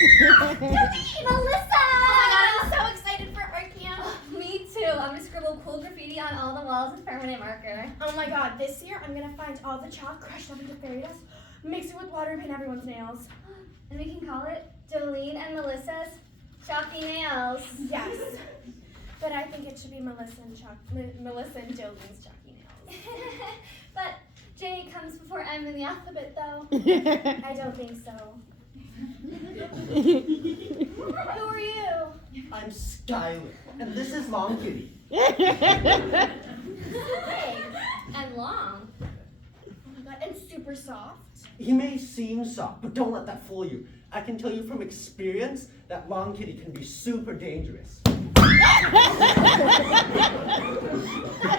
Melissa! Oh my god, I'm so excited for art camp. Me too. I'm gonna scribble cool graffiti on all the walls with permanent marker. Oh my god, this year I'm gonna find all the chalk crushed up into fairy dust, mix it with water, and paint everyone's nails. And we can call it Jolene and Melissa's Chalky Nails. Yes. But I think it should be Melissa and Jolene's chalky nails. But J comes before M in the alphabet, though. I don't think so. Who are you? I'm Skylar, and this is Long Kitty. Big and long. Oh my god, and super soft. He may seem soft, but don't let that fool you. I can tell you from experience that Long Kitty can be super dangerous. That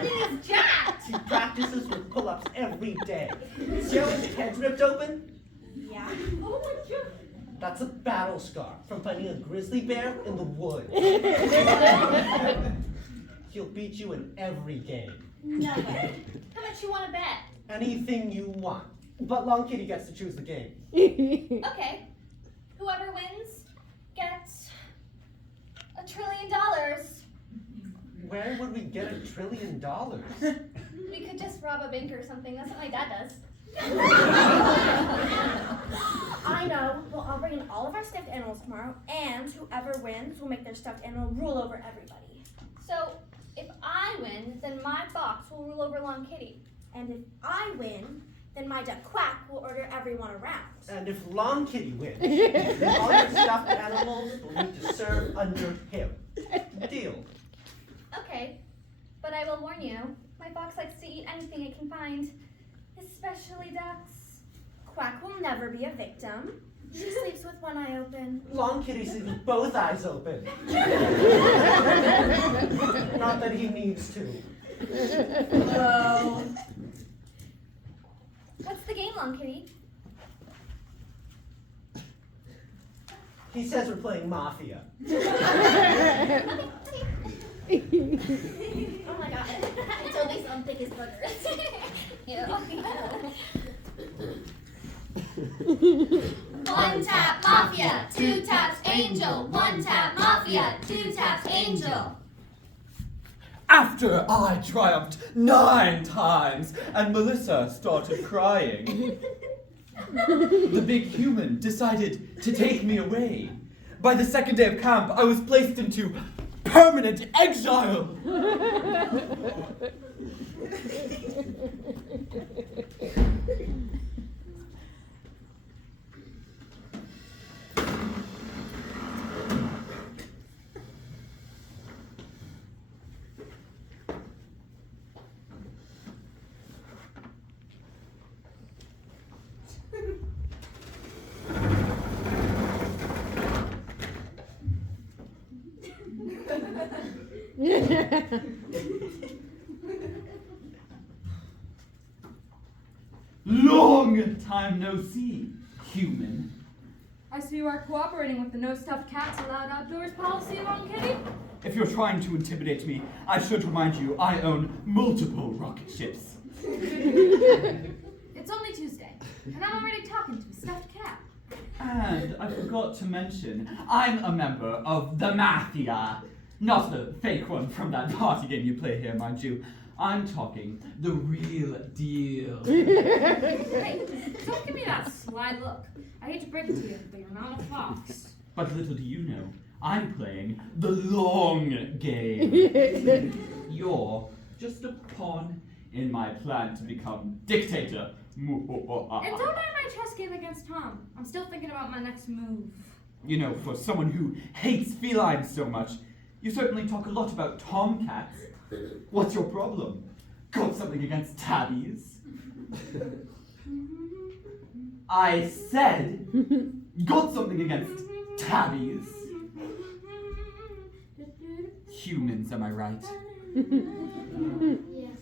thing is jacked. He practices with pull-ups every day. See how his head's ripped open? Yeah. Oh my god. That's a battle scar from fighting a grizzly bear in the woods. He'll beat you in every game. No way. How much you want to bet? Anything you want. But Long Kitty gets to choose the game. Okay. Whoever wins gets $1 trillion. Where would we get $1 trillion? We could just rob a bank or something. That's what my dad does. I know. Well, I'll bring in all of our stuffed animals tomorrow, and whoever wins will make their stuffed animal rule over everybody. So, if I win, then my box will rule over Long Kitty. And if I win, then my duck Quack will order everyone around. And if Long Kitty wins, all your stuffed animals will need to serve under him. Deal. Okay, but I will warn you, my box likes to eat anything it can find, especially ducks. Quack will never be a victim. She sleeps with one eye open. Long Kitty sleeps with both eyes open. Not that he needs to. Oh. What's the game, Long Kitty? He says we're playing Mafia. Oh my god, I totally sound thick as boogers. One tap mafia, two taps angel. One tap mafia, two taps angel. After I triumphed 9 times and Melissa started crying, the big human decided to take me away. By the second day of camp, I was placed into permanent exile. Long time no see, human. I see you are cooperating with the no stuffed cats allowed outdoors policy, Long Kitty. If you're trying to intimidate me, I should remind you I own multiple rocket ships. It's only Tuesday, and I'm already talking to a stuffed cat. And I forgot to mention, I'm a member of the Mafia. Not the fake one from that party game you play here, mind you. I'm talking the real deal. Hey, don't give me that sly look. I hate to break it to you, but you're not a fox. But little do you know, I'm playing the long game. You're just a pawn in my plan to become dictator. And don't end my chess game against Tom. I'm still thinking about my next move. You know, for someone who hates felines so much, you certainly talk a lot about tomcats. What's your problem? Got something against tabbies? I said, got something against tabbies. Humans, am I right? Yes.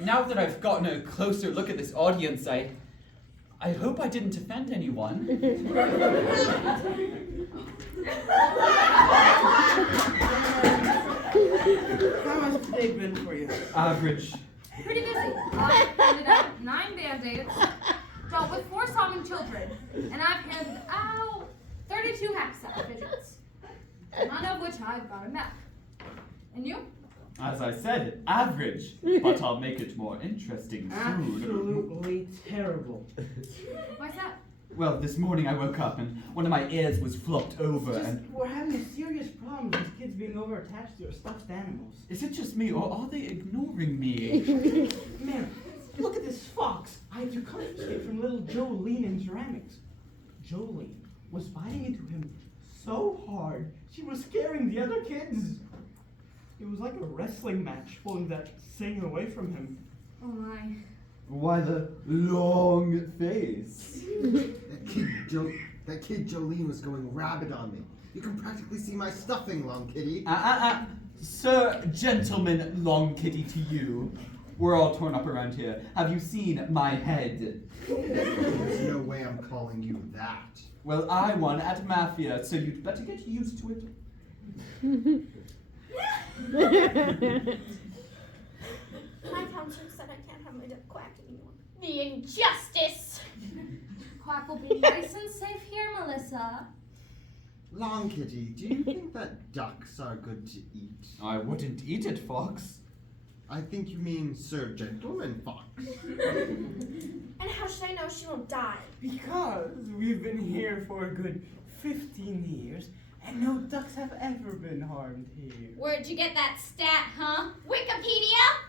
Now that I've gotten a closer look at this audience, I hope I didn't offend anyone. How has today been for you? Average. Pretty busy. I've handed out 9 band-aids, dealt with 4 sobbing children, and I've handed out 32 hacksack fidgets. None of which I've got a map. And you? As I said, average, but I'll make it more interesting soon. Absolutely terrible. Why's that? Well, this morning I woke up and one of my ears was flopped over and... We're having serious problems with kids being over-attached to their stuffed animals. Is it just me, or are they ignoring me? Mary, look at this fox. I had to confiscate from little Jolene in ceramics. Jolene was biting into him so hard, she was scaring the other kids. It was like a wrestling match, pulling that thing away from him. Oh my. Why the long face? That kid Jolene was going rabid on me. You can practically see my stuffing, Long Kitty. Sir, gentleman, long kitty to you. We're all torn up around here. Have you seen my head? There's no way I'm calling you that. Well, I won at Mafia, so you'd better get used to it. My counselor said I can't have my duck Quack anymore. The injustice! Quack will be nice and safe here, Melissa. Long Kitty, do you think that ducks are good to eat? I wouldn't eat it, Fox. I think you mean Sir Gentleman Fox. And how should I know she won't die? Because we've been here for a good 15 years, and no ducks have ever been harmed here. Where'd you get that stat, huh? Wikipedia?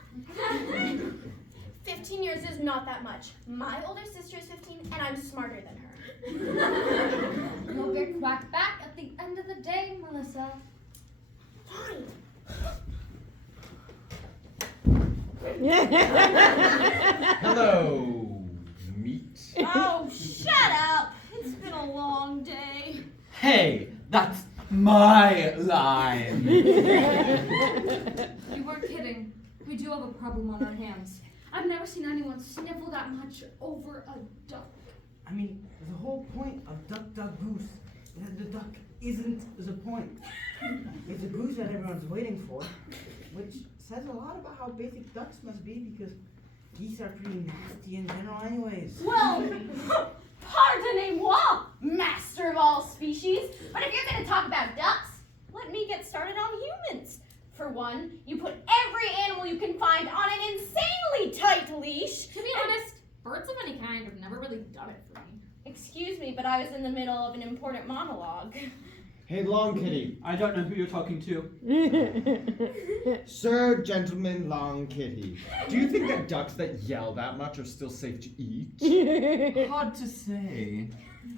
15 years is not that much. My older sister is 15, and I'm smarter than her. You'll get Quack back at the end of the day, Melissa. Fine. Hello, meat. Oh, shut up! It's been a long day. Hey, that's my line. You weren't kidding. We do have a problem on our hands. I've never seen anyone sniffle that much over a duck. I mean, the whole point of Duck, Duck, Goose is that the duck isn't the point. It's a goose that everyone's waiting for, which says a lot about how basic ducks must be because geese are pretty nasty in general anyways. Well, pardonnez-moi, master of all species, but if you're going to talk about ducks, let me get started on humans. For one, you put every animal you can find on an insanely tight leash. To be honest, birds of any kind have never really done it for me. Excuse me, but I was in the middle of an important monologue. Hey, Long Kitty. I don't know who you're talking to. Sir Gentleman Long Kitty, do you think that ducks that yell that much are still safe to eat? Hard to say.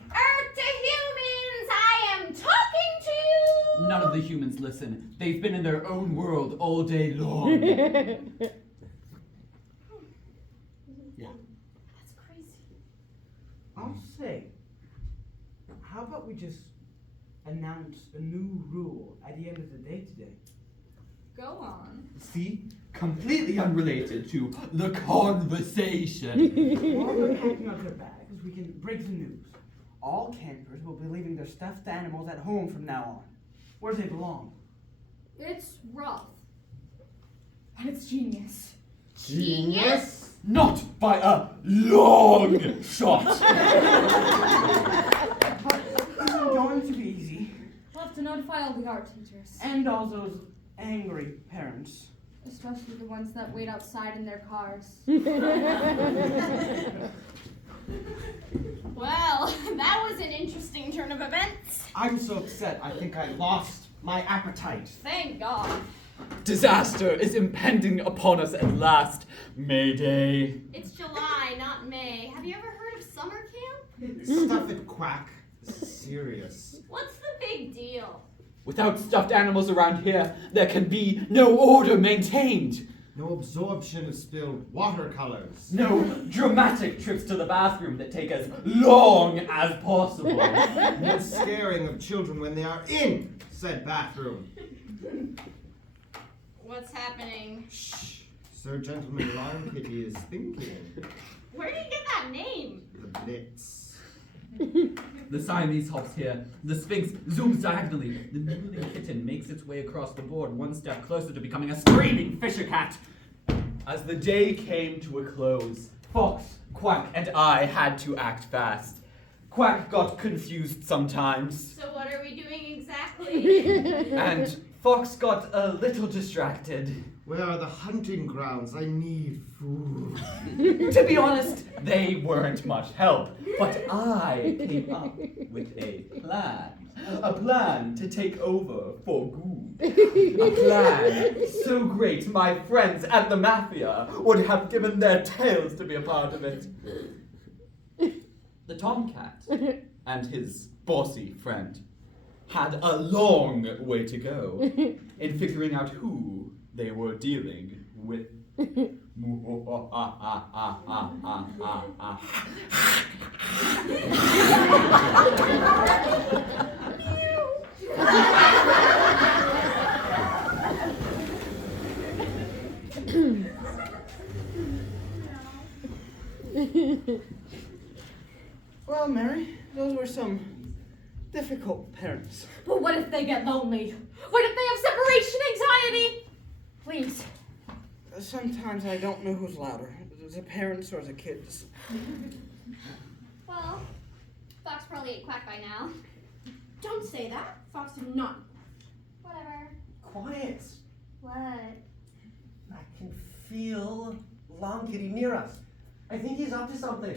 Earth to humans, I am talking to! None of the humans listen. They've been in their own world all day long. That's crazy. I'll say, how about we just announce a new rule at the end of the day today? Go on. See? Completely unrelated to the conversation. While they're packing up their bags, we can break the news. All campers will be leaving their stuffed animals at home from now on, where they belong. It's rough. And it's genius. Genius? Not by a long shot. It's going to be easy. We'll have to notify all the art teachers. And all those angry parents. Especially the ones that wait outside in their cars. Well, that was an interesting turn of events. I'm so upset. I think I lost my appetite. Thank God. Disaster is impending upon us at last. Mayday. It's July, not May. Have you ever heard of summer camp? Stuff it, Quack. This is serious. What's the big deal? Without stuffed animals around here, there can be no order maintained. No absorption of spilled watercolors. No dramatic trips to the bathroom that take as long as possible. No scaring of children when they are in said bathroom. What's happening? Shh. Sir Gentleman Long Kitty is thinking. Where did you get that name? The Blitz. The Siamese hops here. The Sphinx zooms diagonally. The noodling kitten makes its way across the board, one step closer to becoming a screaming fisher cat. As the day came to a close, Fox, Quack, and I had to act fast. Quack got confused sometimes, So what are we doing exactly? and Fox got a little distracted. Where are the hunting grounds? I need food. To be honest, they weren't much help, but I came up with a plan. A plan to take over for good. A plan so great my friends at the Mafia would have given their tails to be a part of it. The Tomcat and his bossy friend had a long way to go in figuring out who they were dealing with. Well, Mary, those were some difficult parents. But what if they get lonely? What if they have separation anxiety? Please. Sometimes I don't know who's louder, the parents or the kids. Well, Fox probably ate Quack by now. Don't say that. Fox did not. Whatever. Quiet. What? I can feel Long Kitty near us. I think he's up to something.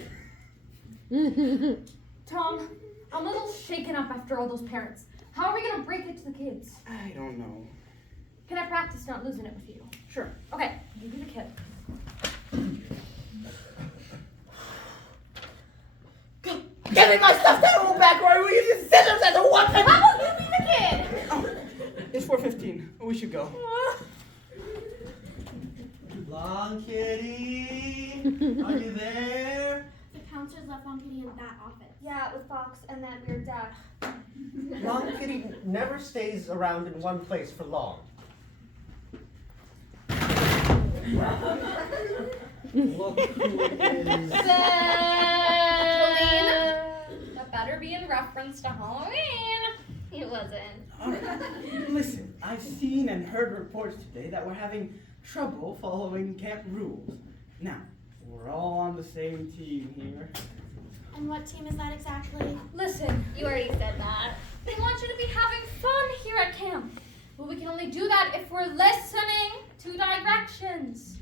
Tom, I'm a little shaken up after all those parents. How are we gonna break it to the kids? I don't know. Can I practice not losing it with you? Sure. Okay, you be the kid. Give me my stuffed animal back, or I will use these scissors as a weapon! How about you be the kid? Oh, it's 4:15. We should go. Long Kitty, are you there? The counselors left Long Kitty in that office. Yeah, with Fox and that weird duck. Long Kitty never stays around in one place for long. Look who it is. That better be in reference to Halloween. It wasn't. Listen, I've seen and heard reports today that we're having trouble following camp rules. Now, we're all on the same team here. And what team is that exactly? Listen, You already said that. they want you to be having fun here at camp. But we can only do that if we're listening to directions.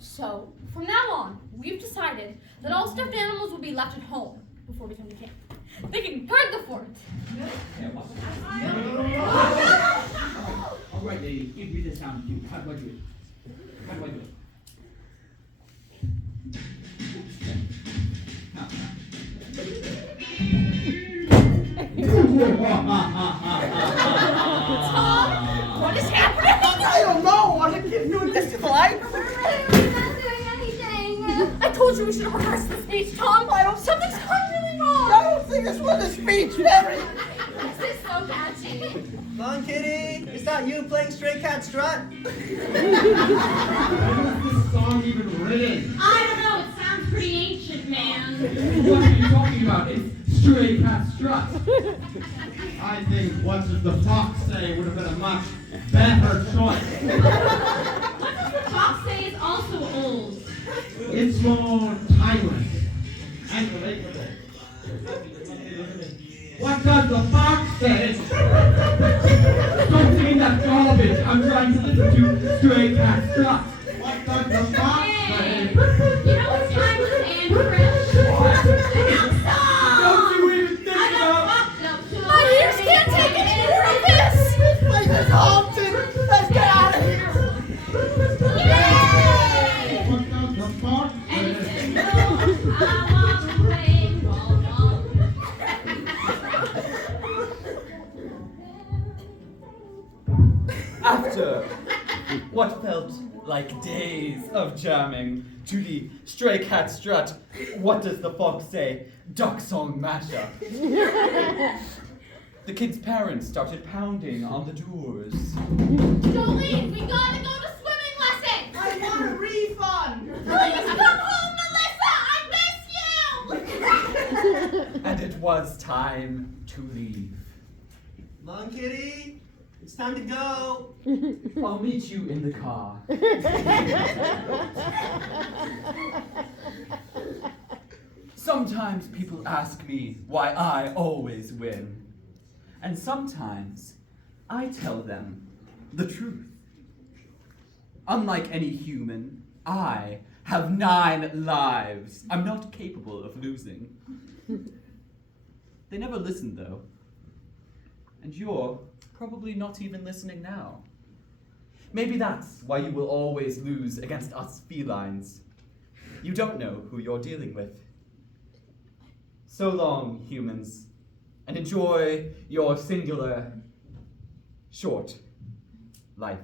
So, from now on, we've decided that all stuffed animals will be left at home before we come to camp. They can guard the fort. All right, ladies, give me the sound cue. How do I do it? How do I do it? Tom, what is happening? I don't know! Are the kids doing this to the light? We're not doing anything. I told you we should have rehearsed the speech, Tom. Something's gone really wrong. I don't think this was a speech, Mary! This is so catchy. Long Kitty, is that you playing Stray Cat Strut? When was this song even written? I don't know, it sounds pretty ancient, man. What are you talking about? It's Stray Cat Strut. I think what does the fox say would have been a much better choice. What does the fox say is also old? It's more timeless and relatable. What does the fox say? Don't sing that garbage. I'm trying to listen to Stray Cat Strut. What does the fox say? You know it's timeless and fresh. Don't you even think about My ears can't take any more of this. This place is haunted! Let's get out of here! Yay! what does the fox And it say? says, no, I wasn't playing ball. After what felt like days of jamming to the Stray Cat Strut, What Does the Fox Say? Duck Song mashup. The kids' parents started pounding on the doors. Jolene, we gotta go to swimming lessons! I want a refund! Please come home, Melissa! I miss you! And it was time to leave. Long Kitty, it's time to go. I'll meet you in the car. Sometimes people ask me why I always win. And sometimes I tell them the truth. Unlike any human, I have 9 lives. I'm not capable of losing. They never listen, though. And you're probably not even listening now. Maybe that's why you will always lose against us felines. You don't know who you're dealing with. So long, humans, and enjoy your singular, short life.